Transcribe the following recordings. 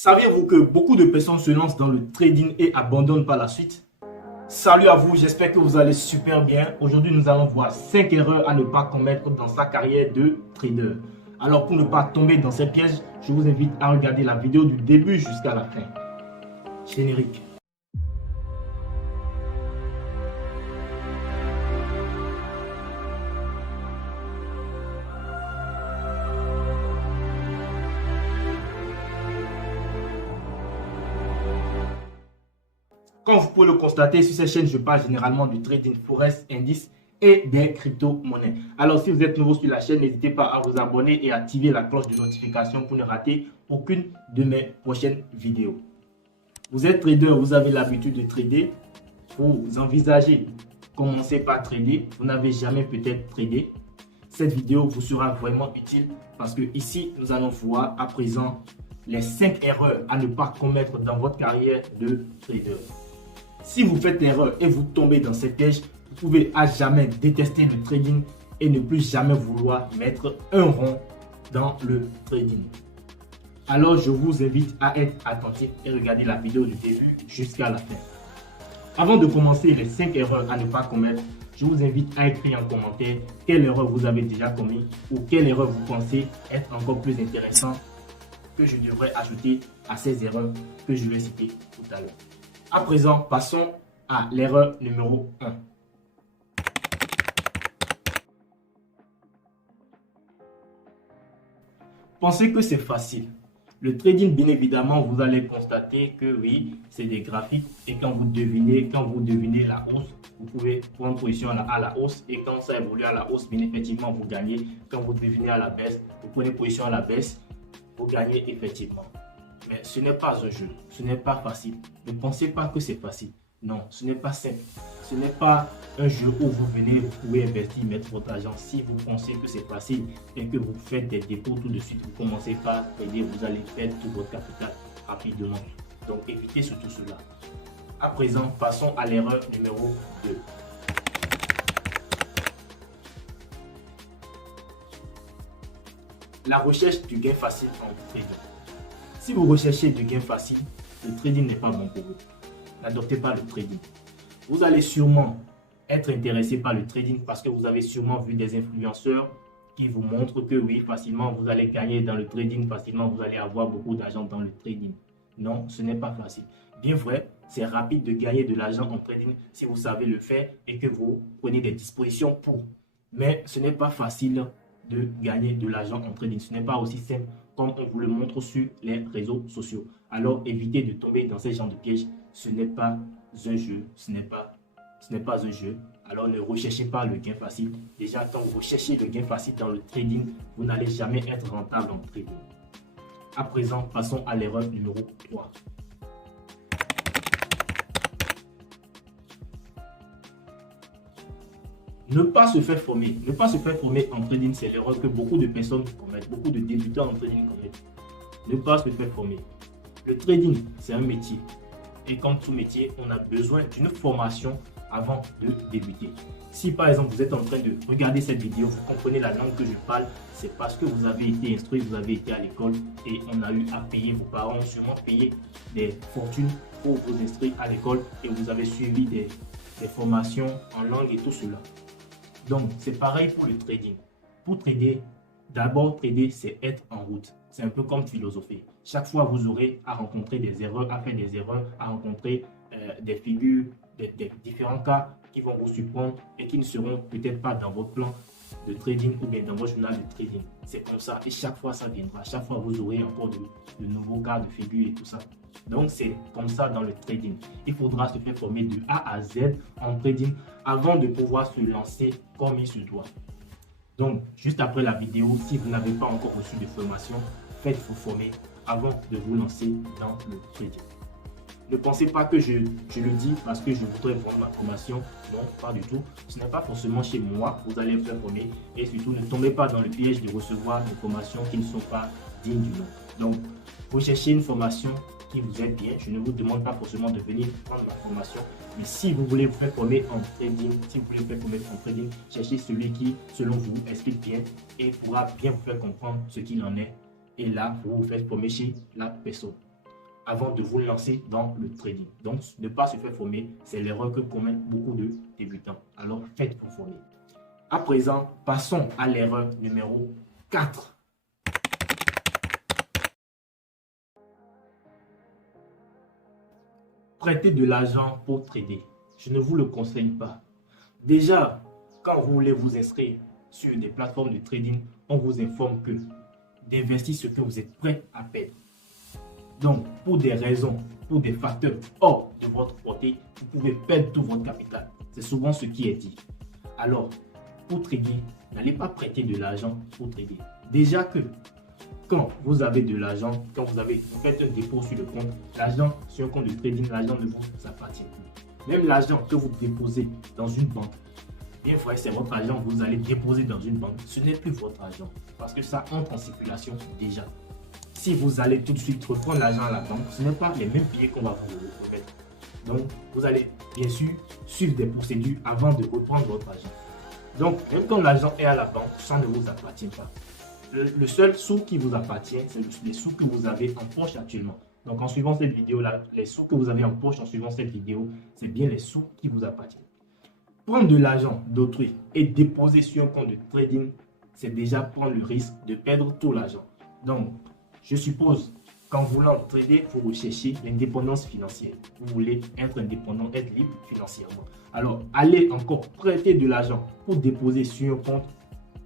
Saviez-vous que beaucoup de personnes se lancent dans le trading et abandonnent par la suite? Salut à vous, j'espère que vous allez super bien. Aujourd'hui, nous allons voir 5 erreurs à ne pas commettre dans sa carrière de trader. Alors, pour ne pas tomber dans ces pièges, je vous invite à regarder la vidéo du début jusqu'à la fin. Générique. Comme vous pouvez le constater, sur cette chaîne, je parle généralement du trading forex, indice et des crypto-monnaies. Alors, si vous êtes nouveau sur la chaîne, n'hésitez pas à vous abonner et activer la cloche de notification pour ne rater aucune de mes prochaines vidéos. Vous êtes trader, vous avez l'habitude de trader, vous envisagez commencer par trader, vous n'avez jamais peut-être tradé. Cette vidéo vous sera vraiment utile parce que ici, nous allons voir à présent les 5 erreurs à ne pas commettre dans votre carrière de trader. Si vous faites l'erreur et vous tombez dans ces pièges, vous pouvez à jamais détester le trading et ne plus jamais vouloir mettre un rond dans le trading. Alors, je vous invite à être attentif et regarder la vidéo du début jusqu'à la fin. Avant de commencer les 5 erreurs à ne pas commettre, je vous invite à écrire en commentaire quelle erreur vous avez déjà commis ou quelle erreur vous pensez être encore plus intéressante que je devrais ajouter à ces erreurs que je vais citer tout à l'heure. À présent, passons à l'erreur numéro 1. Pensez que c'est facile. Le trading, bien évidemment, vous allez constater que oui, c'est des graphiques et quand vous devinez la hausse, vous pouvez prendre position à la hausse et quand ça évolue à la hausse, bien effectivement, vous gagnez. Quand vous devinez à la baisse, vous prenez position à la baisse, vous gagnez effectivement. Mais ce n'est pas un jeu, ce n'est pas facile. Ne pensez pas que c'est facile. Non, ce n'est pas simple. Ce n'est pas un jeu où vous venez, vous pouvez investir, mettre votre argent. Si vous pensez que c'est facile et que vous faites des dépôts tout de suite, vous commencez par trader, vous allez perdre tout votre capital rapidement. Donc évitez surtout cela. À présent, passons à l'erreur numéro 2. La recherche du gain facile en trading. Si vous recherchez du gain facile, le trading n'est pas bon pour vous. N'adoptez pas le trading. Vous allez sûrement être intéressé par le trading parce que vous avez sûrement vu des influenceurs qui vous montrent que oui, facilement vous allez gagner dans le trading, facilement vous allez avoir beaucoup d'argent dans le trading. Non, ce n'est pas facile. Bien vrai, c'est rapide de gagner de l'argent en trading si vous savez le faire et que vous prenez des dispositions pour. Mais ce n'est pas facile de gagner de l'argent en trading. Ce n'est pas aussi simple comme on vous le montre sur les réseaux sociaux. Alors évitez de tomber dans ces genres de pièges. Ce n'est pas un jeu, ce n'est pas un jeu. Alors ne recherchez pas le gain facile. Déjà, quand vous recherchez le gain facile dans le trading, vous n'allez jamais être rentable en trading. À présent, passons à l'erreur numéro 3. Ne pas se faire former. Ne pas se faire former en trading, c'est l'erreur que beaucoup de personnes commettent, beaucoup de débutants en trading commettent. Ne pas se faire former. Le trading, c'est un métier. Et comme tout métier, on a besoin d'une formation avant de débuter. Si par exemple vous êtes en train de regarder cette vidéo, vous comprenez la langue que je parle, c'est parce que vous avez été instruit, vous avez été à l'école et on a eu à payer, vos parents ont sûrement payé des fortunes pour vous instruire à l'école et vous avez suivi des formations en langue et tout cela. Donc, c'est pareil pour le trading. Pour trader, d'abord, trader, c'est être en route. C'est un peu comme philosopher. Chaque fois, vous aurez à rencontrer des erreurs, à faire des erreurs, à rencontrer des figures, des différents cas qui vont vous surprendre et qui ne seront peut-être pas dans votre plan de trading ou bien dans votre journal de trading. C'est comme ça. Et chaque fois, ça viendra. Chaque fois, vous aurez encore de nouveaux cas, de figures et tout ça. Donc, c'est comme ça dans le trading. Il faudra se faire former de A à Z en trading avant de pouvoir se lancer comme il se doit. Donc, juste après la vidéo, si vous n'avez pas encore reçu de formation, faites-vous former avant de vous lancer dans le trading. Ne pensez pas que je le dis parce que je voudrais vendre ma formation. Non, pas du tout. Ce n'est pas forcément chez moi. Vous allez vous faire former. Et surtout, ne tombez pas dans le piège de recevoir des formations qui ne sont pas dignes du nom. Donc, recherchez une formation qui vous aide bien. Je ne vous demande pas forcément de venir prendre ma formation. Mais si vous voulez vous faire former en trading, cherchez celui qui, selon vous, explique bien et pourra bien vous faire comprendre ce qu'il en est. Et là, vous vous faites former chez la personne. avant de vous lancer dans le trading. Donc, ne pas se faire former, c'est l'erreur que commettent beaucoup de débutants. Alors, faites-vous former. À présent, passons à l'erreur numéro 4. Prêter de l'argent pour trader. Je ne vous le conseille pas. Déjà, quand vous voulez vous inscrire sur des plateformes de trading, on vous informe que d'investir ce que vous êtes prêt à perdre. Donc, pour des raisons, pour des facteurs hors de votre portée, vous pouvez perdre tout votre capital. C'est souvent ce qui est dit. Alors, pour trader, n'allez pas prêter de l'argent pour trader. Déjà que quand vous avez de l'argent, quand vous faites un dépôt sur le compte, l'argent sur un compte de trading, l'argent ne vous appartient plus. Même l'argent que vous déposez dans une banque, bien vrai, c'est votre argent que vous allez déposer dans une banque, ce n'est plus votre argent parce que ça entre en circulation déjà. Si vous allez tout de suite reprendre l'argent à la banque, ce n'est pas les mêmes billets qu'on va vous remettre. Donc, vous allez bien sûr suivre des procédures avant de reprendre votre argent. Donc, même quand l'argent est à la banque, ça ne vous appartient pas. Le seul sou qui vous appartient, c'est les sous que vous avez en poche actuellement. Donc, en suivant cette vidéo-là, les sous que vous avez en poche en suivant cette vidéo, c'est bien les sous qui vous appartiennent. Prendre de l'argent d'autrui et déposer sur un compte de trading, c'est déjà prendre le risque de perdre tout l'argent. Donc, je suppose qu'en voulant trader, vous recherchez l'indépendance financière. Vous voulez être indépendant, être libre financièrement. Alors, allez encore prêter de l'argent pour déposer sur un compte,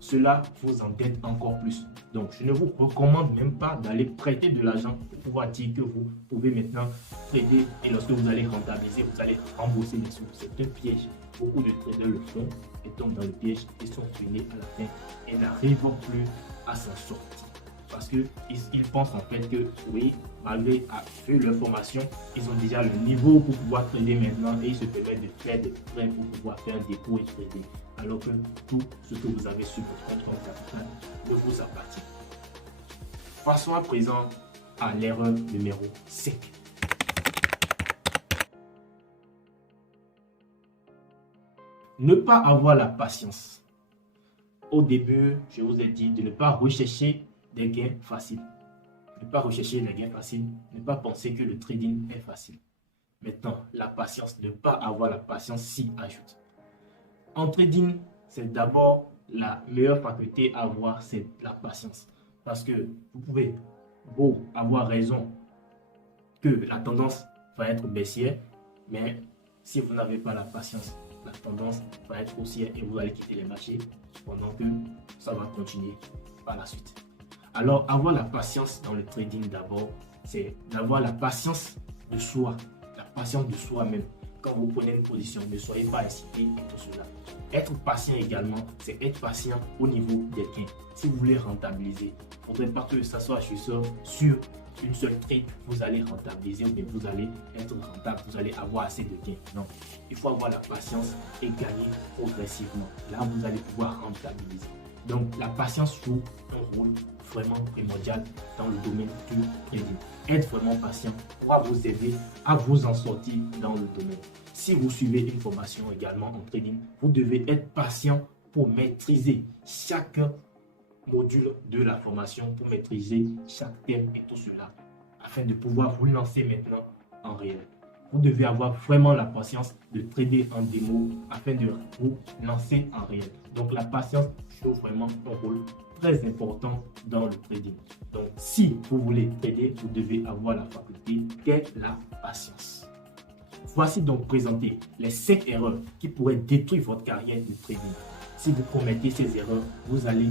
cela vous endette encore plus. Donc, je ne vous recommande même pas d'aller prêter de l'argent pour pouvoir dire que vous pouvez maintenant trader et lorsque vous allez rentabiliser, vous allez rembourser les sous. C'est un piège. Beaucoup de traders le font et tombent dans le piège et sont ruinés à la fin et n'arrivent plus à s'en sortir. Parce qu'ils pensent en fait que oui, malgré avoir fait leur formation, ils ont déjà le niveau pour pouvoir trader maintenant et ils se permettent de faire des prêts pour pouvoir faire un dépôt et trader. Alors que tout ce que vous avez sur votre compte comme capital ne vous appartient. Passons à présent à l'erreur numéro 5. Ne pas avoir la patience. Au début, je vous ai dit de ne pas rechercher des gains faciles. Ne pas rechercher des gains faciles, ne pas penser que le trading est facile. Maintenant, la patience, ne pas avoir la patience s'y ajoute. En trading, c'est d'abord la meilleure faculté à avoir, c'est la patience. Parce que vous pouvez beau avoir raison que la tendance va être baissière, mais si vous n'avez pas la patience, la tendance va être haussière et vous allez quitter les marchés pendant que ça va continuer par la suite. Alors, avoir la patience dans le trading d'abord, c'est d'avoir la patience de soi, la patience de soi-même. Quand vous prenez une position, ne soyez pas incité et tout cela. Être patient également, c'est être patient au niveau des gains. Si vous voulez rentabiliser, il ne faudrait pas que ça soit juste sur une seule trade, vous allez rentabiliser ou bien vous allez être rentable, vous allez avoir assez de gains. Non, il faut avoir la patience et gagner progressivement. Là, vous allez pouvoir rentabiliser. Donc, la patience joue un rôle vraiment primordial dans le domaine du trading. Être vraiment patient pourra vous aider à vous en sortir dans le domaine. Si vous suivez une formation également en trading, vous devez être patient pour maîtriser chaque module de la formation, pour maîtriser chaque thème et tout cela, afin de pouvoir vous lancer maintenant en réel. Vous devez avoir vraiment la patience de trader en démo afin de vous lancer en réel. Donc la patience joue vraiment un rôle très important dans le trading. Donc si vous voulez trader, vous devez avoir la faculté qu'est la patience. Voici donc présenté les 5 erreurs qui pourraient détruire votre carrière de trading. Si vous commettez ces erreurs, vous allez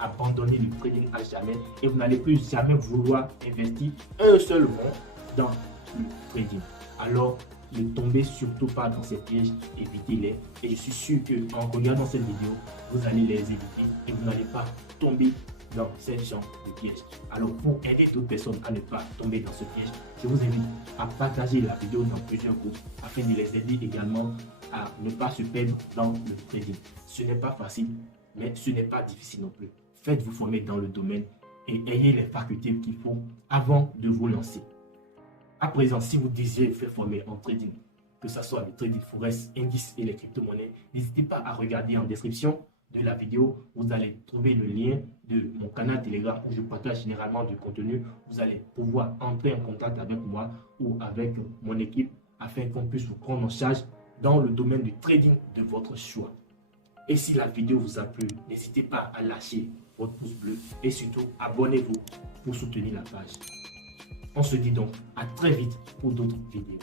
abandonner le trading à jamais et vous n'allez plus jamais vouloir investir un seul rond dans le trading. Alors, ne tombez surtout pas dans ces pièges, évitez-les. Et je suis sûr qu'en regardant cette vidéo, vous allez les éviter et vous n'allez pas tomber dans ces genre de pièges. Alors, pour aider d'autres personnes à ne pas tomber dans ce piège, je vous invite à partager la vidéo dans plusieurs groupes afin de les aider également à ne pas se perdre dans le trading. Ce n'est pas facile, mais ce n'est pas difficile non plus. Faites-vous former dans le domaine et ayez les facultés qu'il faut avant de vous lancer. À présent, si vous désirez vous faire former en trading, que ce soit le trading forex, indice et les crypto-monnaies, n'hésitez pas à regarder en description de la vidéo, vous allez trouver le lien de mon canal Telegram où je partage généralement du contenu. Vous allez pouvoir entrer en contact avec moi ou avec mon équipe afin qu'on puisse vous prendre en charge dans le domaine du trading de votre choix. Et si la vidéo vous a plu, n'hésitez pas à lâcher votre pouce bleu et surtout abonnez-vous pour soutenir la page. On se dit donc à très vite pour d'autres vidéos.